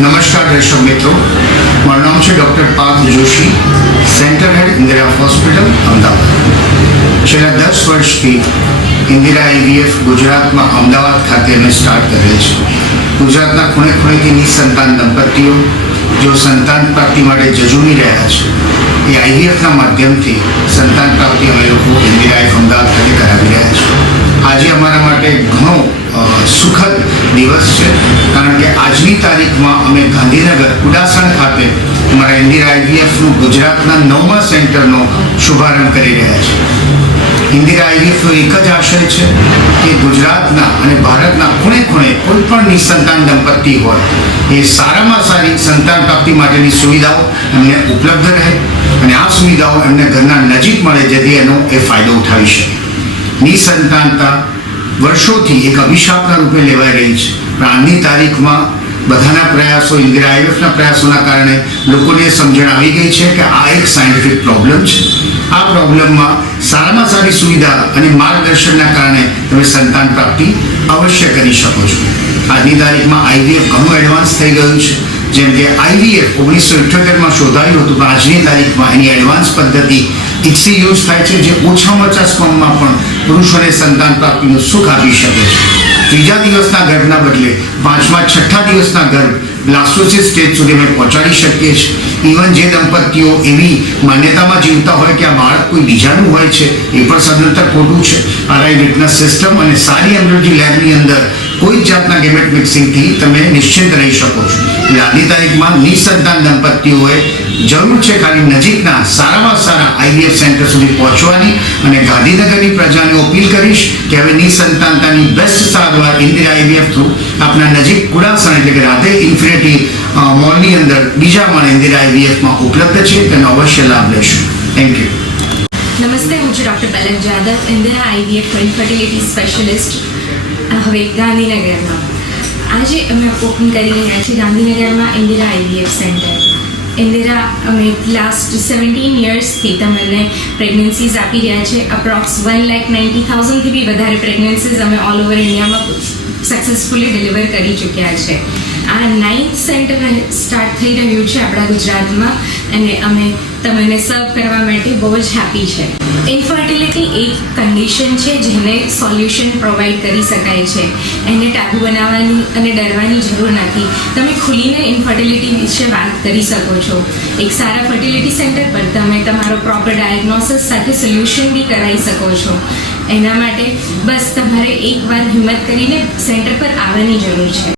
નમસ્કાર દર્શક મિત્રો, મારું નામ છે doctor Parth Joshi, centre head Indira hospital Ahmedabad. છેલ્લા 10 વર્ષથી ઇન્દિરા આઈવીએફ ગુજરાતમાં અમદાવાદ ખાતે અમે સ્ટાર્ટ કરેલ છે. ગુજરાતના ખૂણે ખૂણેથી નિસંતાન દંપતીઓ જો સંતાન પ્રાપ્તિ માટે જજુમી રહ્યા છે, એ આઈવીએફના માધ્યમથી સંતાન પ્રાપ્તિ અમે લોકો ઇન્દિરા આઈવીએફ અમદાવાદ ખાતે કરાવી રહ્યા છીએ. આજે અમારા માટે ઘણો સુખદ દિવસ છે, કારણ કે આજની તારીખમાં અમે ગાંધીનગર કુડાસણ ખાતે અમારા ઇન્દિરા આઈવીએફનું ગુજરાતના 9મા સેન્ટરનો શુભારંભ કરી રહ્યા છીએ. ઇન્દિરા આઈવીએફનો એક જ આશય છે કે ગુજરાતના અને ભારતના ખૂણે ખૂણે કોઈ પણ નિસંતાન દંપતી હોય એ સારામાં સારી સંતાન પ્રાપ્તિ માટેની સુવિધાઓ એમને ઉપલબ્ધ રહે અને આ સુવિધાઓ એમને ઘરના નજીક મળે, જેથી એનો એ ફાયદો ઉઠાવી શકે. નિસંતાનતા વર્ષોથી એક અભિશાપના રૂપે લેવાઈ રહી છે, પણ આજની તારીખમાં બધાના પ્રયાસો, ઇન્દિરા આઈવીએફના પ્રયાસોના કારણે લોકોને સમજણ આવી ગઈ છે કે આ એક સાયન્ટિફિક પ્રોબ્લેમ છે. આ પ્રોબ્લેમમાં સારામાં સારી સુવિધા અને માર્ગદર્શનના કારણે તમે સંતાન પ્રાપ્તિ અવશ્ય કરી શકો છો. આજની તારીખમાં આઈવીએફ ઘણું એડવાન્સ થઈ ગયું છે. જેમ કે આઈવીએફ 1978માં શોધાયું હતું, પણ આજની તારીખમાં એની એડવાન્સ પદ્ધતિ ઇક્સી યુઝ થાય છે, જે ઓછામાં ઓછા સ્પર્મમાં પણ પુરુષોને સંતાન પ્રાપ્તિનું સુખ આપી શકે છે. 3જા દિવસના ગર્ભના બદલે 5મા 6ઠા દિવસના ગર્ભ બ્લાસ્ટોસિસ સ્ટેજ સુધી અમે પહોંચાડી શકીએ છીએ. ઇવન જે દંપતીઓ એવી માન્યતામાં જીવતા હોય કે આ બાળક કોઈ બીજાનું હોય છે, એ પણ સદંતર ખોટું છે. આરઆઈ વિટનેસ સિસ્ટમ અને સારી એમ્બ્રિયોલોજી લેબની અંદર કોઈ જ જાતના ગેમેટ મિક્સિંગથી તમે નિશ્ચિંત રહી શકો છો. એટલે આજની તારીખમાં નિસંતાન દંપતીઓએ જરૂર છે ખાલી નજીકના સારામાં સારા આઈવીએફ સેન્ટર સુધી પહોંચવાની, અને ગાંધીનગરની પ્રજાને અપીલ કરીશ કે હવે નિસંતાનતાની બેસ્ટ સારવાર ઇન્દિરા આઈવીએફ થ્રુ આપના નજીક કુડાસણ એટલે કે રાધે ઇન્ફિનિટી મોલની અંદર બીજા માળે ઇન્દિરા આઈવીએફમાં ઉપલબ્ધ છે, તેનો અવશ્ય લાભ લેશો. Thank you. નમસ્તે, હું છું doctor Palak Jadav, Indira IVF infertility specialist, હવે ગાંધીનગરમાં. આજે અમે ઓપન કરી રહ્યા છીએ ગાંધીનગરમાં ઇન્દિરા આઈવીએફ સેન્ટર. ઇન્દિરા અમે લાસ્ટ 17 યર્સથી તમને પ્રેગ્નન્સીઝ આપી રહ્યા છે. અપ્રોક્સ 1,90,000થી બી વધારે પ્રેગ્નન્સીઝ અમે ઓલ ઓવર ઇન્ડિયામાં સક્સેસફુલી ડિલિવર કરી ચૂક્યા છે. આ 9th સેન્ટર સ્ટાર્ટ થઈ રહ્યું છે આપણા ગુજરાતમાં, અને અમે તમને સર્વ કરવા માટે બહુ જ હેપી છે. ઇન્ફર્ટિલિટી એક કન્ડિશન છે જેને સોલ્યુશન પ્રોવાઈડ કરી શકાય છે. એને ટાબુ બનાવવાની અને ડરવાની જરૂર નથી. તમે ખુલીને ઇન્ફર્ટિલિટી વિશે વાત કરી શકો છો. એક સારા ફર્ટિલિટી સેન્ટર પર તમે તમારો પ્રોપર ડાયગ્નોસિસ સાથે સોલ્યુશન બી કરાવી શકો છો. એના માટે બસ તમારે એકવાર હિંમત કરીને સેન્ટર પર આવવાની જરૂર છે.